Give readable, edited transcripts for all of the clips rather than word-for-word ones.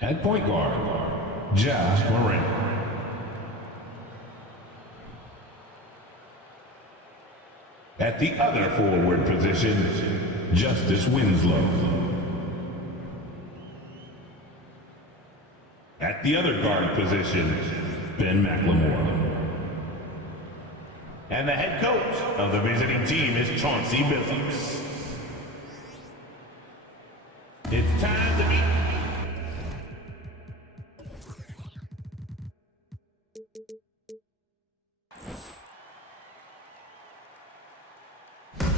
At point guard, Cmon. At the other forward position, Justice Winslow. At the other guard position, Ben McLemore. And the head coach of the visiting team is Chauncey Billups. It's time to meet.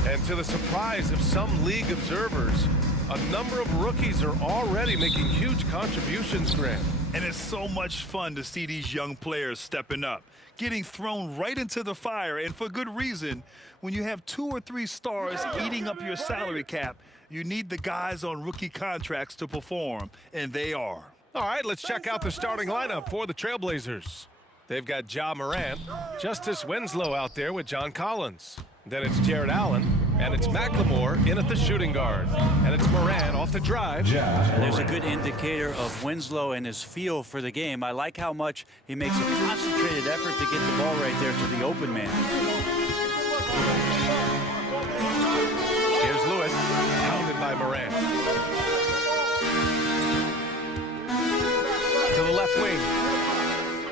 And to the surprise of some league observers, a number of rookies are already making huge contributions, Grant. And it's so much fun to see these young players stepping up, getting thrown right into the fire, and for good reason. When you have 2 or 3 stars eating up your salary cap, you need the guys on rookie contracts to perform, and they are. All right, let's check out the starting lineup for the Trailblazers. They've got Ja Morant, Justice Winslow out there with John Collins. Then it's Jared Allen, and it's McLemore in at the shooting guard. And it's Morant off the drive. There's a good indicator of Winslow and his feel for the game. I like how much he makes a concentrated effort to get the ball right there to the open man. Here's Lewis, pounded by Morant. To the left wing.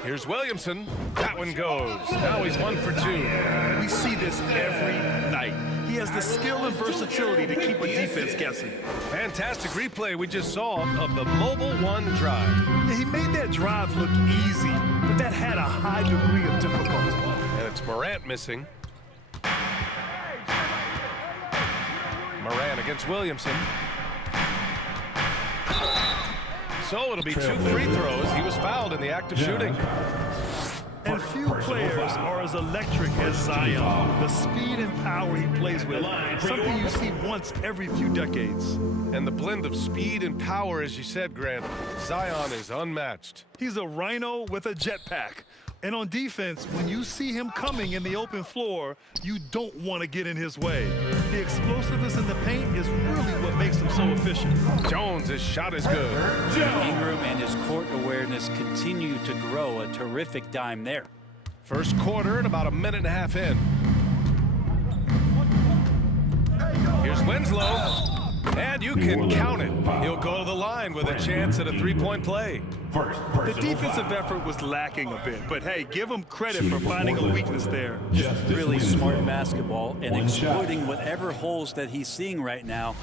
Here's Williamson. That one goes. Now he's 1 for 2. We see this every night. He has the skill and versatility to keep a defense guessing. Fantastic replay we just saw of the mobile 1 drive. Yeah, he made that drive look easy, but that had a high degree of difficulty. And it's Morant missing. Morant against Williamson. So it'll be 2 free throws. He was fouled in the act of shooting. And few players are as electric as Zion. The speed and power he plays with, something you see once every few decades. And the blend of speed and power, as you said, Grant, Zion is unmatched. He's a rhino with a jetpack. And on defense, when you see him coming in the open floor, you don't want to get in his way. The explosiveness in the paint is really what makes him so efficient. Jones' his shot is good. Ingram and his court awareness continue to grow. A terrific dime there. First quarter and about a minute and a half in. Here's Winslow. And you can count it. He'll go to the line with a chance at a 3-point play. The defensive effort was lacking a bit, but hey, give him credit for finding a weakness there. Really smart basketball and exploiting whatever holes that he's seeing right now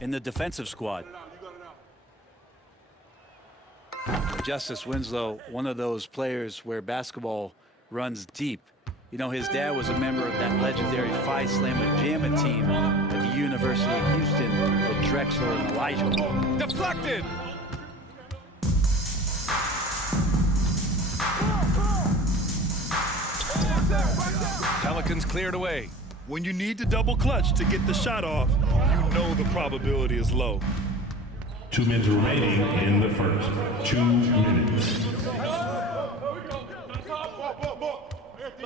in the defensive squad. Justice Winslow, one of those players where basketball runs deep. You know, his dad was a member of that legendary Phi Slamma Jamma team at the University of Houston with Drexler and Elijah. Deflected! Pelicans cleared away. When you need to double clutch to get the shot off, you know the probability is low. 2 minutes remaining in the first. 2 minutes.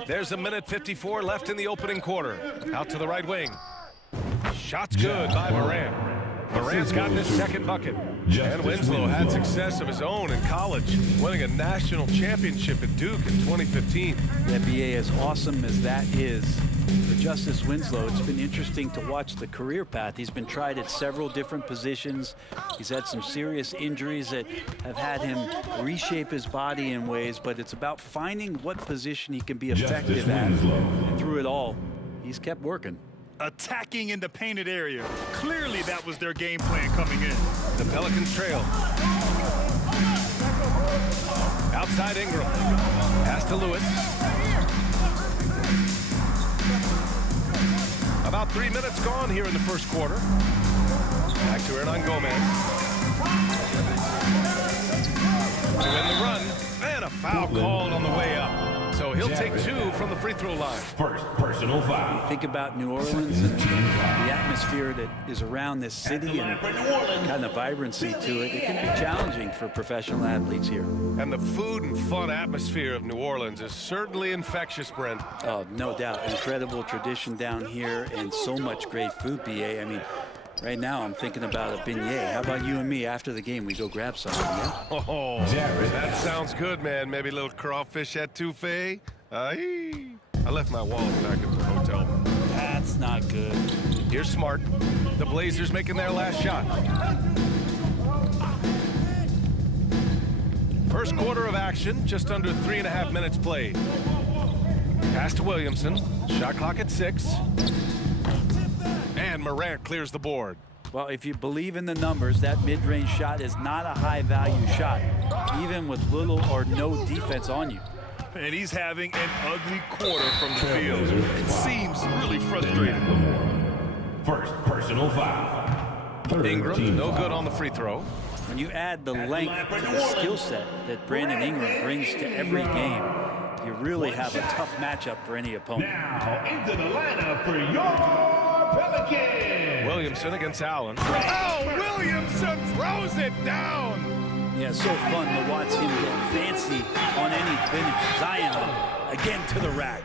There's a minute 54 left in the opening quarter. Out to the right wing. Shot's good by Morant. Morant's gotten his second bucket. And Winslow had success of his own in college, winning a national championship at Duke in 2015. The NBA, as awesome as that is, for Justice Winslow, it's been interesting to watch the career path. He's been tried at several different positions. He's had some serious injuries that have had him reshape his body in ways, but it's about finding what position he can be effective at. And through it all, he's kept working. Attacking in the painted area. Clearly that was their game plan coming in. The Pelicans trail. Outside Ingram. Pass to Lewis. About 3 minutes gone here in the first quarter. Back to Hernan Gomez. To end the run. And a foul called on the way up. So he'll take 2 from the free throw line. First personal foul. Think about New Orleans and the atmosphere that is around this city and kind of vibrancy to it. It can be challenging for professional athletes here. And the food and fun atmosphere of New Orleans is certainly infectious, Brent. Oh, no doubt. Incredible tradition down here and so much great food, BA. I mean, Right now, I'm thinking about a beignet. How about you and me after the game? We go grab something, yeah? Oh, that sounds good, man. Maybe a little crawfish etouffee. Aye. I left my wallet back at the hotel. That's not good. Here's Smart. The Blazers making their last shot. First quarter of action, just under 3.5 minutes played. Pass to Williamson. Shot clock at 6. And Morant clears the board. Well, if you believe in the numbers, that mid-range shot is not a high-value shot, even with little or no defense on you. And he's having an ugly quarter from the field. It seems really frustrating. First personal foul. Ingram, no good on the free throw. When you add the length to the skill set that Brandon Ingram brings to every game, you really have a tough matchup for any opponent. Now into the lineup for your Pelicans. Williamson against Allen. Oh, Williamson throws it down. Yeah, it's so fun to watch him get fancy on any finish. Zion again to the rack.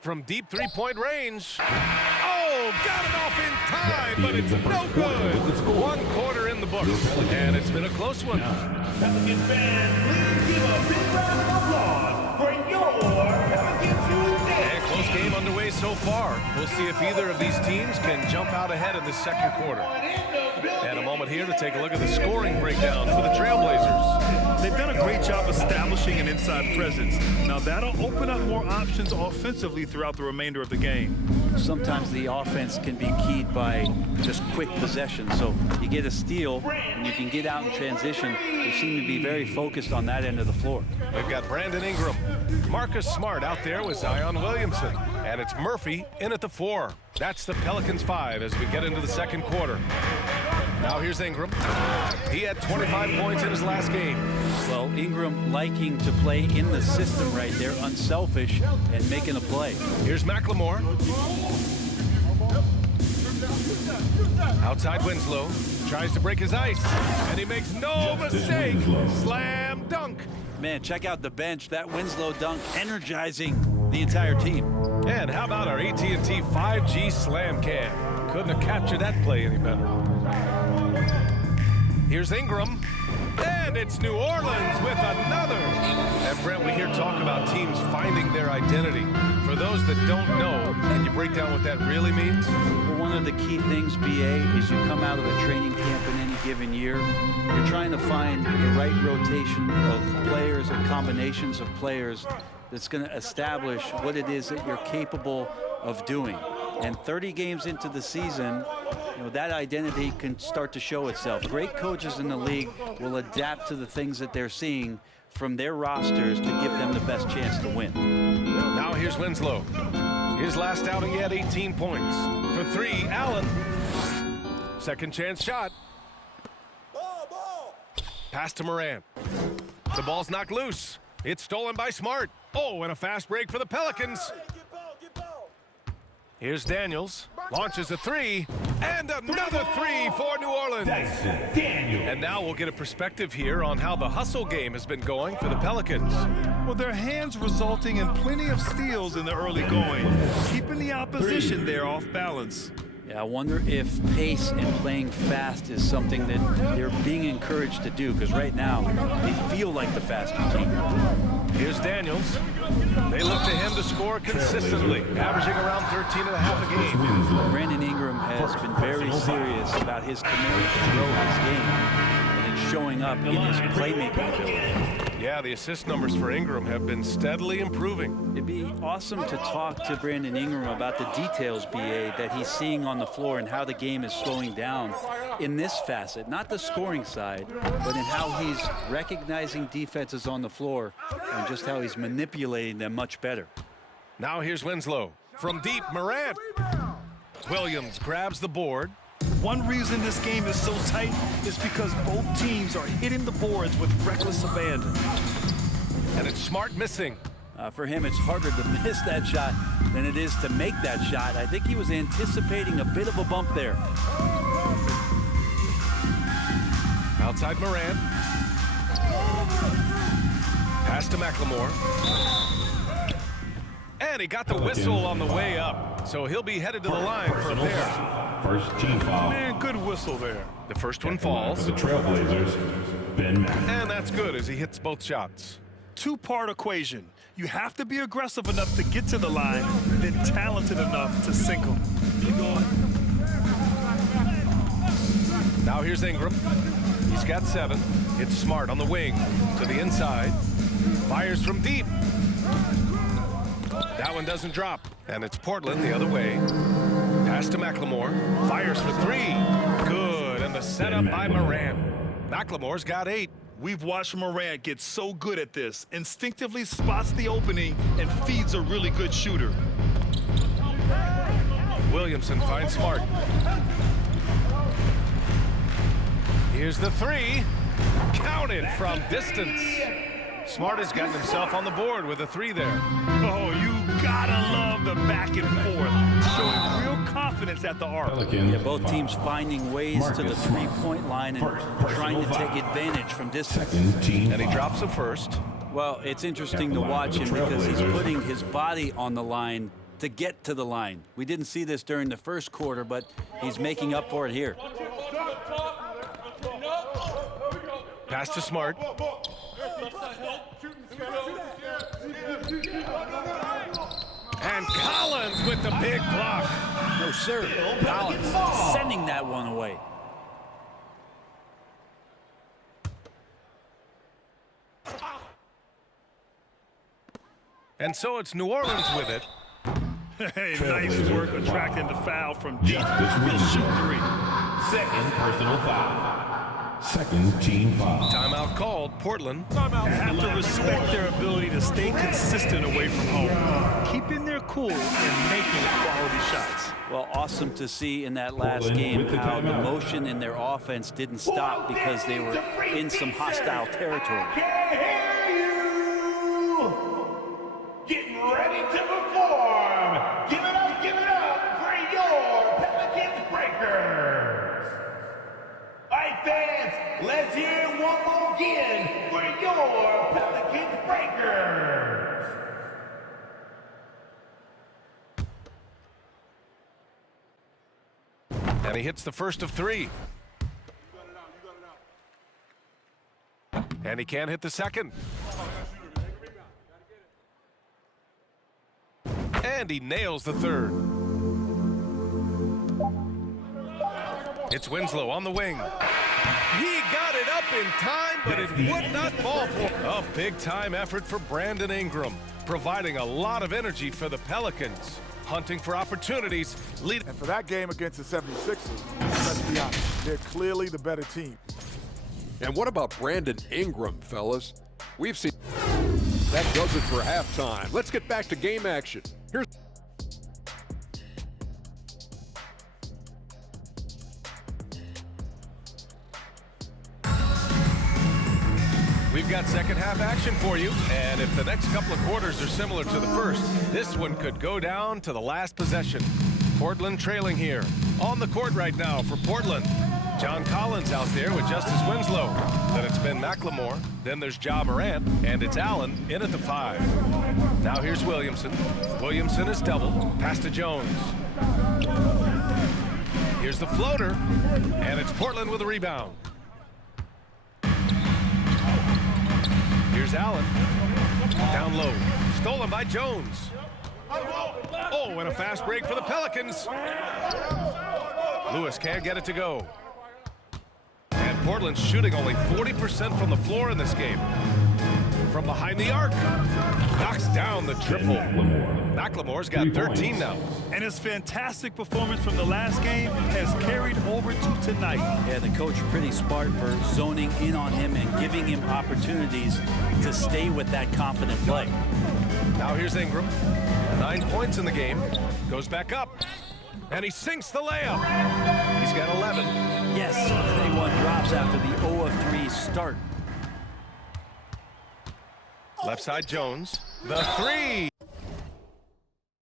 From deep three-point range. Oh, got it off in time, but it's no good. 1 quarter in the books, and it's been a close one. Pelicans fans, please give a big round of applause for your Pelicans today. And close game underway so far. We'll see if either of these teams can jump out ahead in the second quarter. And a moment here to take a look at the scoring breakdown for the Trailblazers. They've done a great job establishing an inside presence. Now that'll open up more options offensively throughout the remainder of the game. Sometimes the offense can be keyed by just quick possession. So you get a steal and you can get out in transition. They seem to be very focused on that end of the floor. We've got Brandon Ingram, Marcus Smart out there with Zion Williamson, and it's Murphy in at the 4. That's the Pelicans 5 as we get into the second quarter. Now here's Ingram. He had 25 points in his last game. Well, Ingram liking to play in the system right there, unselfish and making a play. Here's McLemore. Outside Winslow. Tries to break his ice, and he makes no mistake. Slam dunk. Man, check out the bench. That Winslow dunk energizing the entire team. And how about our AT&T 5G slam cam? Couldn't have captured that play any better. Here's Ingram. And it's New Orleans with another. And Brent, we hear talk about teams finding their identity. For those that don't know, can you break down what that really means? Well, one of the key things, BA, is you come out of a training camp in any given year. You're trying to find the right rotation of players and combinations of players that's going to establish what it is that you're capable of doing. And 30 games into the season, you know, that identity can start to show itself. Great coaches in the league will adapt to the things that they're seeing from their rosters to give them the best chance to win. Now here's Winslow. His last outing, he had 18 points. For 3, Allen. Second chance shot. Pass to Morant. The ball's knocked loose. It's stolen by Smart. Oh, and a fast break for the Pelicans. Here's Daniels, launches a 3, and another 3 for New Orleans. And now we'll get a perspective here on how the hustle game has been going for the Pelicans. Well, their hands resulting in plenty of steals in the early going, keeping the opposition there off balance. Yeah, I wonder if pace and playing fast is something that they're being encouraged to do, because right now they feel like the faster team. Here's Daniels. They look to him to score consistently, averaging around 13.5 a game. Brandon Ingram has been very serious about his commitment to grow his game, and it's showing up in his playmaking ability. Yeah, the assist numbers for Ingram have been steadily improving. It'd be awesome to talk to Brandon Ingram about the details, BA, that he's seeing on the floor and how the game is slowing down in this facet, not the scoring side, but in how he's recognizing defenses on the floor and just how he's manipulating them much better. Now here's Winslow. From deep, Morant. Williams grabs the board. One reason this game is so tight is because both teams are hitting the boards with reckless abandon. And it's Smart missing. For him, it's harder to miss that shot than it is to make that shot. I think he was anticipating a bit of a bump there. Outside Morant. Pass to McLemore. And he got the whistle on the way up. So he'll be headed to the line for a pair. First team foul. Man, good whistle there. The first one falls. For the Trailblazers, Ben Mack. And that's good as he hits both shots. Two-part equation. You have to be aggressive enough to get to the line, then talented enough to sink them. Now here's Ingram. He's got 7. It's Smart on the wing to the inside. Fires from deep. That one doesn't drop. And it's Portland the other way. Pass to McLemore. Fires for 3. Good. And the setup by Morant. McLemore's got 8. We've watched Morant get so good at this. Instinctively spots the opening and feeds a really good shooter. Williamson finds Smart. Here's the 3. Counted from distance. Smart has gotten himself on the board with a 3 there. Oh, you gotta love the back and forth. Showing real confidence at the arc. Yeah, both teams finding ways to the three-point line and trying to take advantage from distance. And he drops the first. Well, it's interesting to watch him because he's putting his body on the line to get to the line. We didn't see this during the first quarter, but he's making up for it here. Pass to Smart. And Collins with the big block. No, sir. Collins sending that one away. And so it's New Orleans with it. Hey, nice work attracting the foul from deep. Justice He'll shoot 3. Second personal foul. Second team foul. Timeout called. Portland. You have to respect their ability to stay consistent away from home, keeping their cool and making quality shots. Well, awesome to see in that last game how the motion in their offense didn't stop because they were in some hostile territory. Can't hear you. Getting ready to perform. Give it up for your Pelicans Breakers. All right, fans, let's hear it one more again for your Pelicans Breakers. And he hits the first of 3. And he can't hit the second. And he nails the third. It's Winslow on the wing. He got it up in time, but it would not fall for him. A big-time effort for Brandon Ingram, providing a lot of energy for the Pelicans, hunting for opportunities. And for that game against the 76ers, let's be honest, they're clearly the better team. And what about Brandon Ingram, fellas? We've seen that does it for halftime. Let's get back to game action. Here's We've got second half action for you, and if the next couple of quarters are similar to the first, this one could go down to the last possession. Portland trailing here. On the court right now for Portland. John Collins out there with Justice Winslow. Then it's Ben McLemore. Then there's Ja Morant, and it's Allen in at the 5. Now here's Williamson. Williamson is doubled. Pass to Jones. Here's the floater, and it's Portland with a rebound. Here's Allen. Down low. Stolen by Jones. Oh, and a fast break for the Pelicans. Lewis can't get it to go. And Portland's shooting only 40% from the floor in this game. From behind the arc. Knocks down the triple. McLemore's got 13 now. And his fantastic performance from the last game has carried over to tonight. Yeah, the coach pretty smart for zoning in on him and giving him opportunities to stay with that confident play. Now here's Ingram. 9 points in the game. Goes back up. And he sinks the layup. He's got 11. Yes, they won drops after the 0 of 3 start. Left side Jones. The 3.